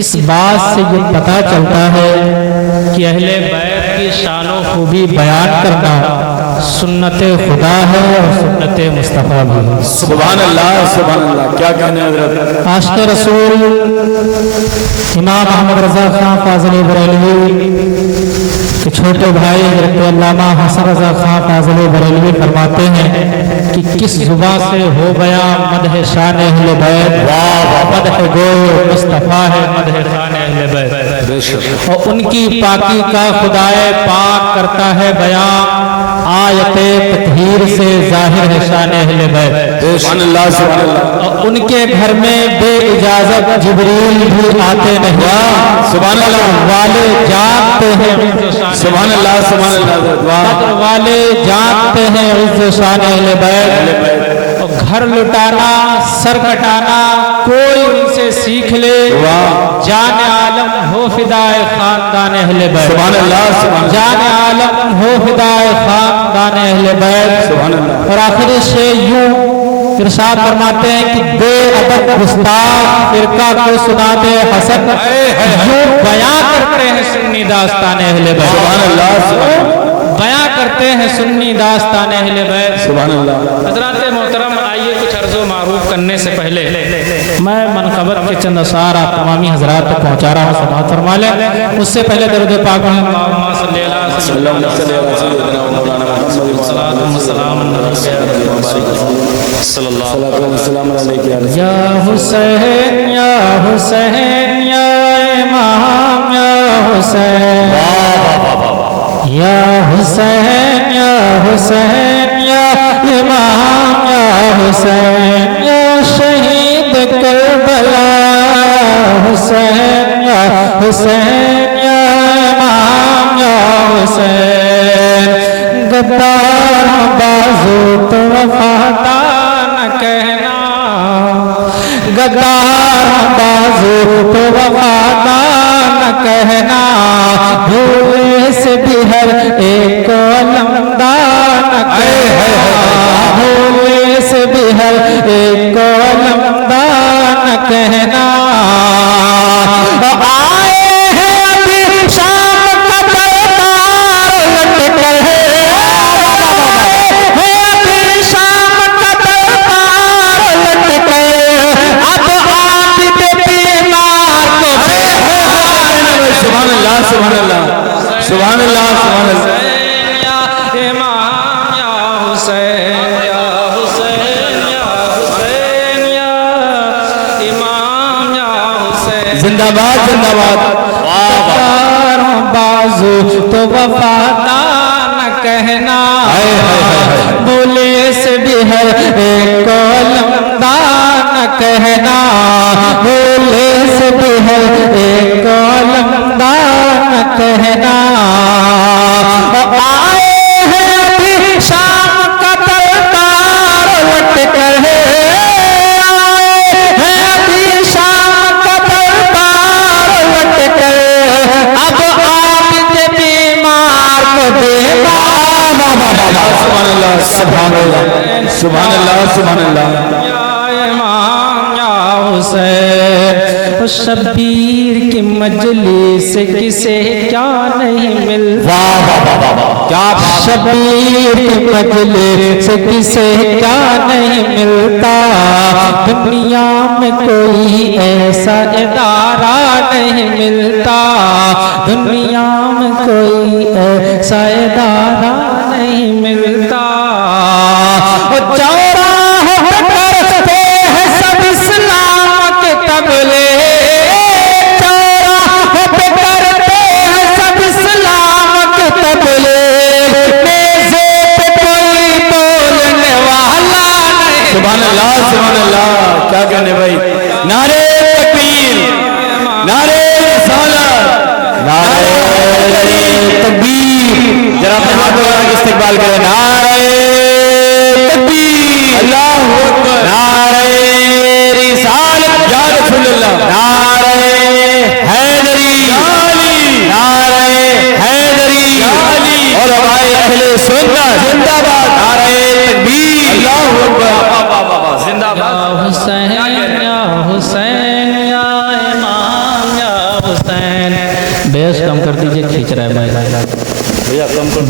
اس بات سے یہ پتہ چلتا ہے کہ اہل بیت کی شان و خوبی بیان کرنا سنت خدا ہے اور سنت مصطفیٰ بھی ہے۔ سبحان اللہ، کیا کہنے حضرت۔ عاشق رسول امام احمد رضا خان فاضل بریلوی کہ چھوٹے بھائی حضرت علامہ حسن رضا خان فاضل بریلوی فرماتے ہیں کہ کس زبان سے ہو بیان مدح شان اہل بیت، مدح گو مصطفیٰ ہے مدح شان اہل بیت، اور ان کی پاکی کا خدائے پاک کرتا ہے بیان، آیت تطہیر سے ظاہر ہے شان اہل بیت۔ سبحان اللہ، سبحان اللہ۔ اور ان کے گھر میں بے اجازت جبریل بھی آتے نہیں، سبحان اللہ، والے جانتے ہیں سبحان اللہ، سبحان اللہ، قدر والے جانتے ہیں عز شان اہل بیت، اور گھر لٹانا سر کٹانا کوئی ان سے سیکھ لے، جان عالم ہو فدائے خاندان اہل بیت، سبحان اللہ، جان عالم ہو فدائے خاندان اہل بیت۔ اور آخر سے یوں ارشاد فرماتے ہیں کہ بے ادب گستاخ فرقہ کو سناتے حسن یوں بیان کرتے ہیں سنی داستان اہل بیت، سبحان اللہ، بیان کرتے ہیں سنی داستان اہل بیت۔ سبحان اللہ۔ حضرات محترم، آئیے کچھ عرض و معروف کرنے سے پہلے میں منقبت کے چند اشعار آپ تمامی حضرات تک پہنچا رہا ہوں، سماعت فرما لیں۔ اس سے پہلے درود پاک میں اللہم صلی اللہ علیہ وسلم یا حسین یا حسین یا امام یا حسین یا حسین یا حسین یا امام یا حسین یا شہید کربلا حسین یا حسین یا امام یا حسین، غدار بازو تو وفادار نہ کہنا، غدار بازو تو وفادار نہ کہنا، بھولے سے بھی ہر ایک کو لمدار نہ کہنا، بھولے سے بھی ہر ایک کو لمدار نہ کہنا۔ آئے ہیں ابھی شام کا دربار لٹ کر ہے، ابھی شام کا دربار لٹ کر، اب آپ بیمار کو سبحان اللہ، سبحان اللہ، سبحان اللہ، سبحان اللہ۔ یا امام یا حسین یا حسین یا حسین یا امام یا حسین، زندہ باد، زندہ باد۔ غداروں بازو تو وفادار نہ کہنا، بھولے سے بھی ہر ایک کو لمدار نہ کہنا، بھولے سے بھی ہر ایک کو لمدار نہ کہنا۔ آئے ہیں ابھی شام کا دربار لٹ کر ہے، آئے ہیں ابھی شام کا دربار لٹ کر، اب آپ کے بیمار کو سبحان اللہ، سبحان اللہ، سبحان اللہ، سبحان اللہ۔ یا امام یا حسین، شبیر کی مجلس کسے کیا نہیں ملتا، کیا شبیر کی مجلس کسے کیا نہیں ملتا، دنیا میں کوئی ایسا ادارہ نہیں ملتا، دنیا میں کوئی ایسا ادارہ نہیں ملتا، اور چوراہوں پہ کرتے ہیں سب اسلام کے تبلے، چوراہوں پہ کرتے ہیں سب اسلام کے تبلے، نیزے پہ کوئی بولنے والا نہیں۔ سبحان اللہ، سبحان اللہ، کیا کہنے بھائی۔ نعرے تکبیر، نعرے رسالت، نعرے تکبیر، ذرا اپنے ہاتھ لگا کے استقبال کریں۔ نعرے تکبیر، اللہ اکبر، نعرے رسالت، یا رسول اللہ، نعرے حیدری، نعرے حیدری، اور ہمارے اہل سنت زندہ باد، نعرے تکبیر، اللہ اکبر، زندہ باد۔ حسین یا حسین یا امام یا دیجئے، کھینچ رہا ہے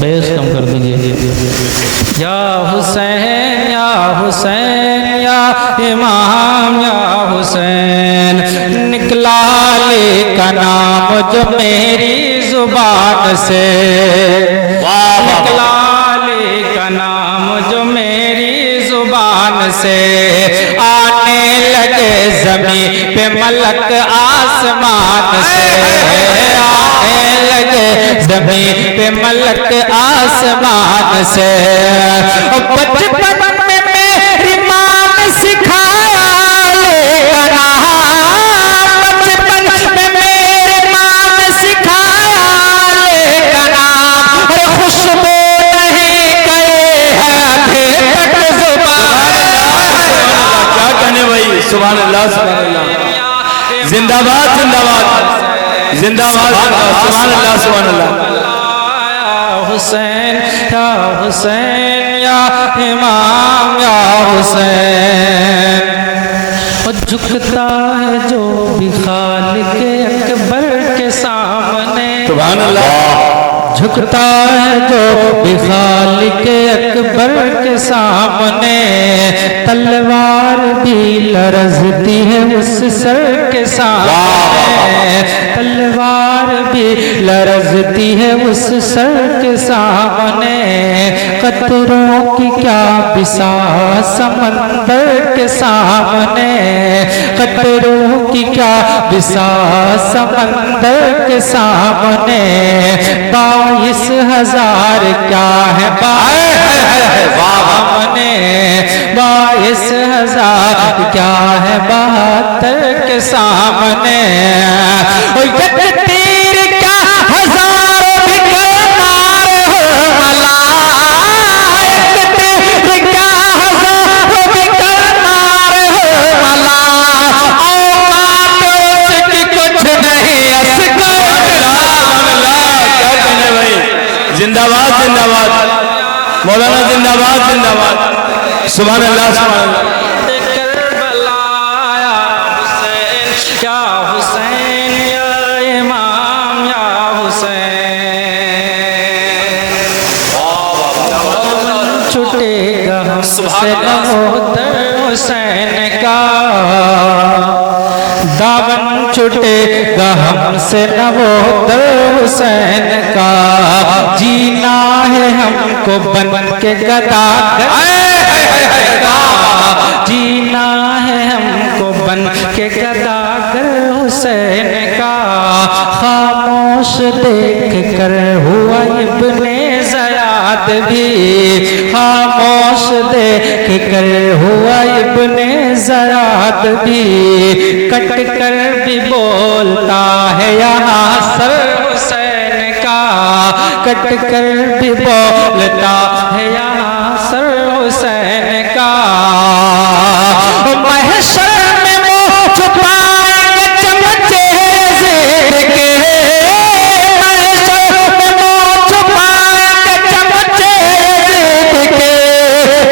بیس کم کر دیجئے۔ یا حسین یا حسین یا امام یا حسین، نکلا علی کا نام جو میری زبان سے، نکلا علی کا نام جو میری زبان سے، آنے لگے زمین پہ ملک آسمان سے، آنے لگے زمین پہ ملک آسمان سے، بچپن میں میری ماں نے سکھایا لینا، بچپن میں میری ماں نے سکھایا لینا، اور خوشبو نہیں گئے ہے ابھی تک زبان۔ کیا کہنے بھائی، سبحان اللہ سبحان اللہ، زندہ باد زندہ باد زندہ باد، سبحان اللہ سبحان اللہ۔ یا حسین یا حسین یا امام یا حسین، اور جھکتا ہے جو بھی خالق اکبر کے سامنے، سبحان اللہ، جھکتا ہے جو بھی خالق اکبر کے سامنے، تلوار بھی لرزتی ہے اس سر کے سامنے، تلوار بھی لرزتی ہے اس سر کے سامنے، قطروں کی کیا بساط سمندر کے سامنے، قطروں کی کیا بساط سمندر کے سامنے، 22,000 کیا ہے سامنے، 22,000 کیا ہے 72 کے سامنے، یک تیر کیا ہزاروں بھی کرنار ہو ملا، یک تیر کیا ہزاروں بھی کرنار ہو ملا، اوقات اس کی کچھ نہیں اسکر۔ کیا کہنے بھائی، زندہ باد زندہ باد، مولانا زندہ باد زندہ باد، سبحان اللہ سبحان اللہ۔ کربلا یا حسین یا حسین یا امام یا حسین، چھٹے گا ہم سے نمودر حسین کا، دامن چھٹے گا ہم سے نمودر حسین کا، جینا ہے ہم کو بن کے گدا جینا ہے ہم کو بن کے گداگر حسین کا، خاموش دیکھ کر ہوا ابن زیاد بھی، خاموش دیکھ کر ہوا ابن زیاد بھی، کٹ کر بھی بولتا ہے یہاں سر حسین کا، کٹ کر بھی بولتا ہے یہاں سر حسین کا، محشر میں وہ چھپائیں گے چمچے زیر کے، محشر میں وہ چھپائیں گے چمچے زیر کے،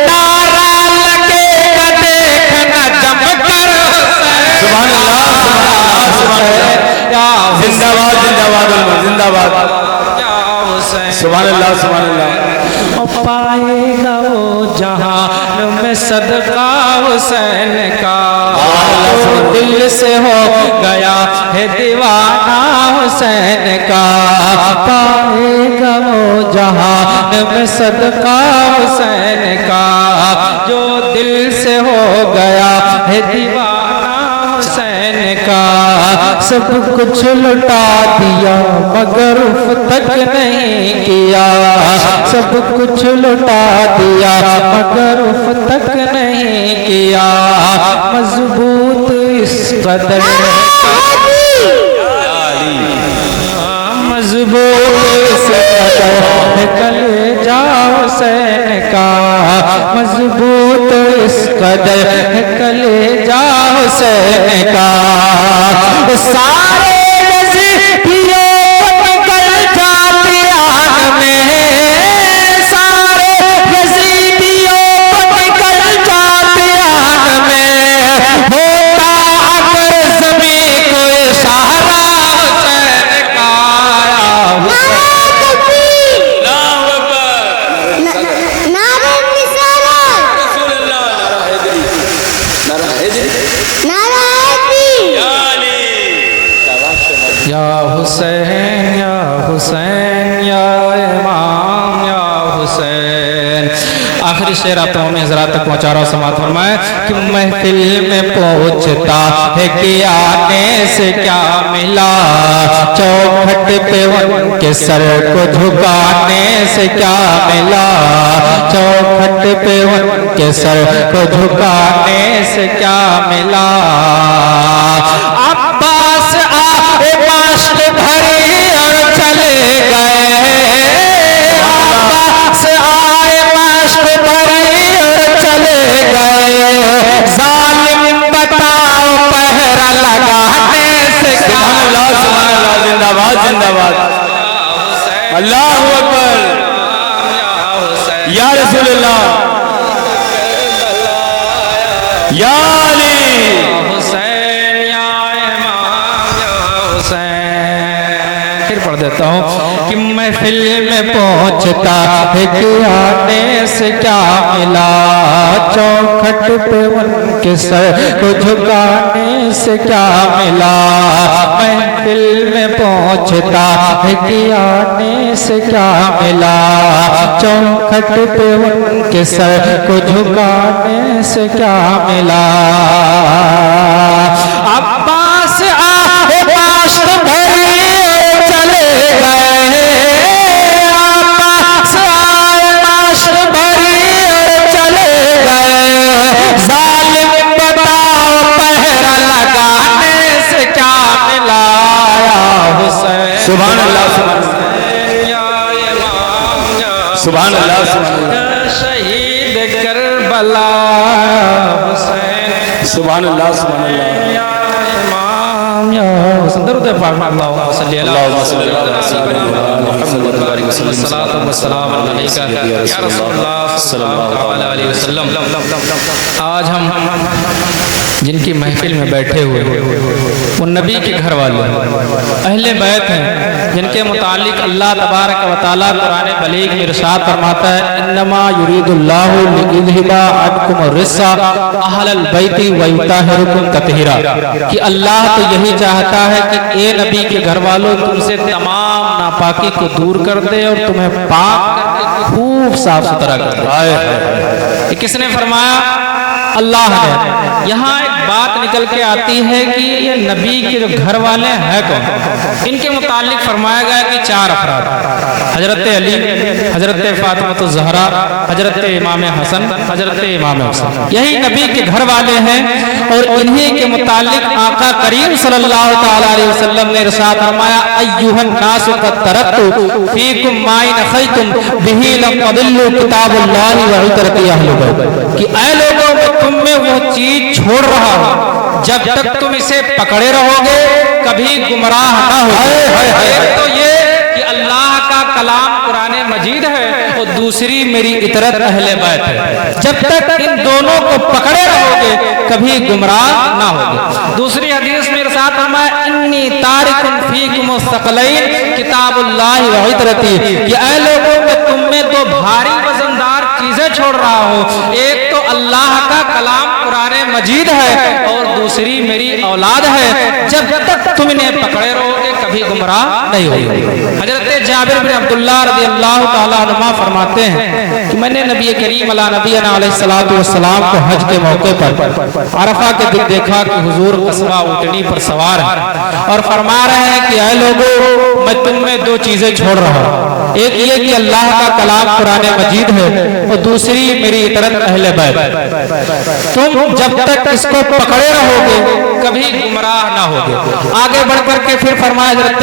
نعرہ لگے گا دیکھنا جم کر حسین، سبحان اللہ سبحان اللہ، زندہ باد زندہ باد زندہ باد، سبحان اللہ سبحان اللہ۔ پائے گا وہ جہان میں صدقہ حسین کا، جو دل سے ہو گیا ہے دیوانہ حسین کا، پائے گا وہ جہان میں صدقہ حسین کا، جو دل سے ہو گیا ہے دیوانہ حسین کا، سب کچھ لٹا دیا مگر اف تک نہیں کیا، سب کچھ لٹا دیا مگر اف تک نہیں کیا، مضبوط اس قدر مضبوط اس قدر کلیجہ حسین کا، مضبوط اس قدر کلیجہ حسین کا، سارے یزیدیوں نکل جاتے آن میں، سارے یزیدیوں نکل جاتے آن میں، ہوتا اگر زمین کو اشارہ حسین کا، یا حسین یا حسین یا امام یا حسین. آخری شعر آپ تمام حضرات تک پہنچا رہا ہوں، سماعت فرمائیں کہ محفل میں پہنچتا ہے کہ آنے سے کیا ملا، چوکھٹ پہ ان کے سر کو جھکانے سے کیا ملا، چوکھٹ پہ ان کے سر کو جھکانے سے کیا ملا. عباس آئے ماشک بھری اور چلے گئے، عباس آئے ماشک بھری اور چلے گئے، ظالم بتاؤ پہرا لگانے سے کیا ملا. سبحان اللہ، زندہ باد زندہ باد. اللہ اکبر. یا رسول اللہ، یا علی. حسین یا امام یا حسین. پھر پڑھ دیتا ہوں کہ محفل میں پہنچتا ہے کہ آنے سے کیا ملا، چوکھٹ پہ ان کے سر کو جھکانے سے کیا ملا. محفل میں پہنچتا ہے کہ آنے سے کیا ملا، چوکھٹ پہ ان کے سر کو جھکانے سے کیا ملا. عباس آئے ماشک بھری اور چلے گئے، عباس آئے ماشک بھری اور چلے گئے، ظالم بتاؤ پہرا لگانے سے کیا ملا. یا حسین سبحان اللہ، سبحان اللہ، یا امام یا سبحان اللہ، سبحان اللہ، شہید کربلا حسین. سبحان اللہ، سبحان اللہ. یا امام یا حسین. درود پاک اللہم صلی اللہم صلی اللہ اللہ علیہ وسلم. الصلاۃ والسلام علیک یا رسول اللہ صلی اللہ علیہ وسلم. آج ہم جن کی محفل میں بیٹھے ہوئے وہ نبی کے گھر والے اہل بیت ہیں، جن کے متعلق اللہ تبارک و تعالیٰ قرآن بلیغ میں ارشاد فرماتا ہے انما یرید اللہ لیذھب عنکم الرجس اہل البیت ویطہرکم تطہیرا، کہ اللہ تو یہی چاہتا ہے کہ اے نبی کے گھر والوں تم سے تمام ناپاکی کو دور کر دے اور تمہیں پاک کر کے خوب صاف ستھرا کر دے. یہ کس نے فرمایا؟ اللہ نے. یہاں ایک بات نکل کے آتی ہے کہ یہ نبی کے جو گھر والے ہیں کون؟ ان کے متعلق فرمایا گیا کہ 4 افراد، حضرت علی، حضرت فاطمہ الزہرا، حضرت امام حسن، حضرت امام حسین. یہی نبی کے گھر والے ہیں اور انہی کے متعلق آقا کریم صلی اللہ تعالی علیہ وسلم نے ارشاد فرمایا ایھا الناس قد ترکت فیکم ما ان خیتم بہ لم تضلوا کتاب اللہ وعترتی اہل بیت، کہ اے لوگوں میں تم میں وہ چیز چھوڑ رہا ہوں جب تک تم اسے پکڑے رہو گے کبھی گمراہ نہ ہوگے. ایک تو یہ کہ اللہ کا کلام قرآن مجید ہے اور دوسری میری اطرت اہل بیت ہے. جب تک ان دونوں کو پکڑے رہو گے کبھی گمراہ نہ ہوگے. دوسری حدیث میں ارشاد فرمایا انی تارک فیکم الثقلین کتاب اللہ وعترتی، کہ اے لوگوں میں تم میں 2 بھاری وزندار چیزیں چھوڑ رہا ہوں، ایک تو اللہ کا کلام قرآن مجید ہے اور دوسری میری اولاد ہے. جب تک تم انہیں پکڑے رہو گے کبھی گمراہ نہیں ہوگے. حضرت جابر بن عبداللہ رضی اللہ تعالیٰ عنہ فرماتے ہیں کہ میں نے نبی کریم علیہ نبینا علیہ السلام کو حج کے موقع پر عرفہ کے دن دیکھا کہ حضور قصبہ اونٹنی پر سوار ہیں اور فرما رہے ہیں کہ اے لوگوں میں تم میں 2 چیزیں چھوڑ رہا ہوں، ایک یہ کہ اللہ کا کلام قرآن مجید ہے اور دوسری میری اطرت اہل بیت. تم جب تک اس کو پکڑے رہو گے کبھی گمراہ نہ ہوگے. آگے بڑھ کر کے پھر فرمایا حضرت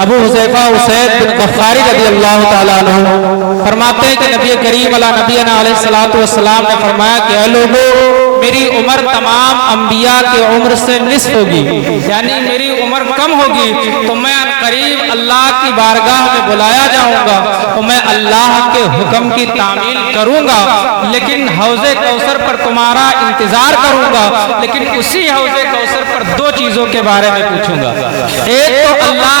ابو حذیفہ اسید بن غفاری رضی اللہ تعالیٰ عنہ فرماتے ہیں کہ نبی کریم علیہ نبینا علیہ السلام نے فرمایا کہ اے لوگوں میری عمر تمام انبیاء کے عمر سے نصف ہوگی، یعنی میری عمر کم ہوگی تو میں قریب اللہ کی بارگاہ میں بلایا جاؤں گا اور میں اللہ کے حکم کی تعمیل کروں گا، لیکن حوض کوثر پر تمہارا انتظار کروں گا، لیکن اسی حوض کوثر پر 2 چیزوں کے بارے میں پوچھوں گا. ایک تو اللہ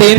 3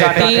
3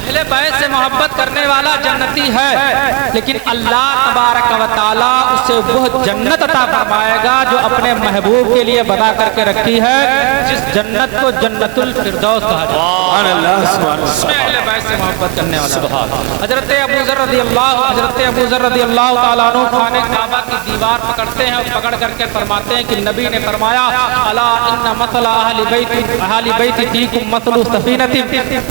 اہل بیت سے محبت کرنے والا جنتی ہے، لیکن اللہ تبارک و تعالیٰ اسے وہ جنت عطا فرمائے گا جو اپنے محبوب کے لیے بنا کر کے رکھی ہے، جس جنت کو جنت الفردوس کہا جاتا ہے۔ سبحان اللہ سبحان اللہ۔ اس میں اہل بیت سے محبت کرنے والا حضرت ابو ذر رضی اللہ تعالیٰ عنہ خانہ کعبہ کی دیوار پکڑتے ہیں اور پکڑ کر کے فرماتے ہیں کہ نبی نے فرمایا الا ان مثل اہل بیت فیکم مثل سفینۃ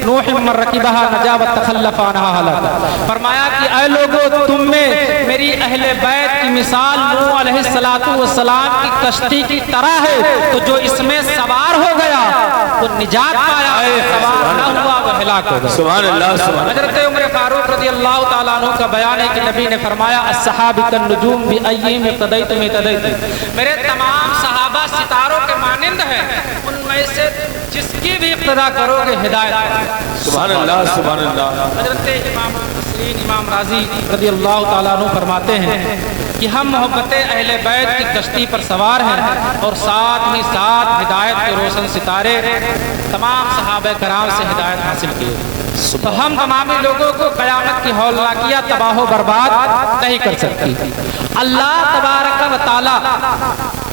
نوح من رکبها نجا وتخلف عنها ہلاک۔ فرمایا کہ اے لوگو تم میں میری اہل بیت کی مثال نوح علیہ السلام کی کشتی کی طرح ہے، تو جو اس میں سوار ہو گیا وہ نجات پایا، سوار نہ ہوا وہ ہلاک ہو گیا۔ سبحان اللہ سبحان اللہ۔ حضرت عمر فاروق رضی اللہ تعالیٰ عنہ کا بیان ہے کہ نبی نے فرمایا الصحابہ کالنجوم بأیہم اقتدیتم اہتدیتم، میرے تمام صحابہ ستاروں کے مانند ہیں، ان میں سے جس کی بھی اقتدا کرو گے ہدایت پائے۔ سبحان اللہ سبحان اللہ۔ حضرت امام مسلم امام راضی رضی اللہ تعالیٰ عنہ فرماتے ہیں کہ ہم محبت اہل بیت کی کشتی پر سوار ہیں اور ساتھ ہی ساتھ ہدایت کے روشن ستارے تمام صحابہ کرام سے ہدایت حاصل کیے، تو ہم تمامی لوگوں کو قیامت کی ہولناکیہ تباہ و برباد نہیں کر سکتی۔ اللہ تبارک و تعالی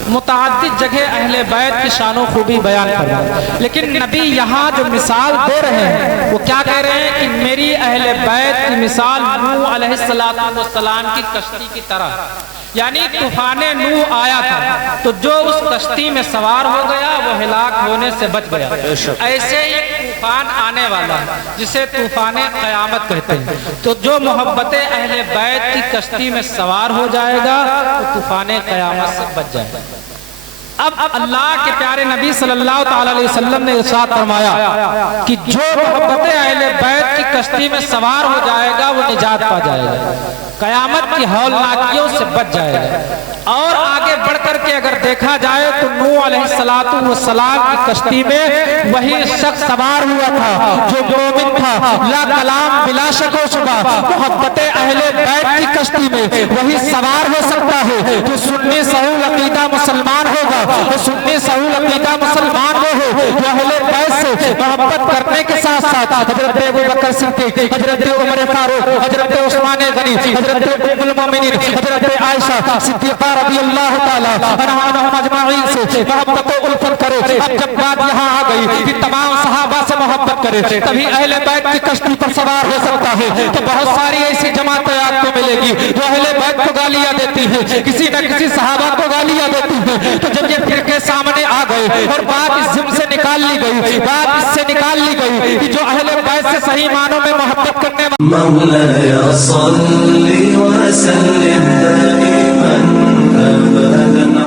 متعدد جگہ اہل بیت کی شان و خوبی بیان کر رہے ہیں، لیکن نبی یہاں جو مثال دے رہے ہیں وہ کیا کہہ رہے ہیں کہ میری اہل بیت کی مثال نوح علیہ السلام کی کشتی کی طرح، یعنی طوفان نوح آیا تھا تو جو اس کشتی میں سوار ہو گیا وہ ہلاک ہونے سے بچ گیا، ایسے ہی طوفان آنے والا ہے جسے طوفان قیامت کہتے ہیں، تو جو محبت اہل بیت کی کشتی میں سوار ہو جائے گا وہ طوفان قیامت سے بچ جائے گا۔ اب اللہ کے پیارے نبی صلی اللہ تعالی علیہ وسلم نے ارشاد فرمایا کہ جو محبت اہل بیت کی کشتی میں سوار ہو جائے گا وہ نجات پا جائے گا، قیامت کی ہولناکیوں سے بچ جائے گا۔ اور آگے بڑھ کر کے اگر دیکھا جائے تو نوح علیہ السلام کی کشتی میں وہی شخص سوار ہوا تھا جو مومن تھا، لا کلام بلا شک و شبہ۔ محبت اہل بیت کی کشتی میں وہی سوار ہو سکتا ہے جو سنی سہول عقیدہ مسلمان ہوگا، جو سنی سہول عقیدہ مسلمان وہ ہو جو اہل بیت سے محبت کرنے کے ساتھ ساتھ حضرت ابوبکر صدیق، حضرت عمر فاروق، حضرت عثمان غنی، حضرت ام المومنین، حضرت عائشہ صدیقہ رضی اللہ تعالی عنہم اجمعین سے محبت و الفت کرے۔ اب جب بات یہاں آ گئی کہ تمام صحابہ سے محبت کرے تبھی اہل بیت کی کشتی پر سوار ہو سکتا ہے، تو بہت ساری ایسی جماعتیں آپ کو ملے گی جو اہل بیت کو گالیاں دیتی ہیں، کسی نہ کسی صحابہ کو گالیاں دیتی ہیں، تو جب یہ فرقے سامنے آ گئے اور بات اس ذم سے نکال لی گئی، بات اس سے نکال لی گئی کہ جو اہل بیت سے صحیح معنوں میں محبت کرنے مولاي صل وسلم دائما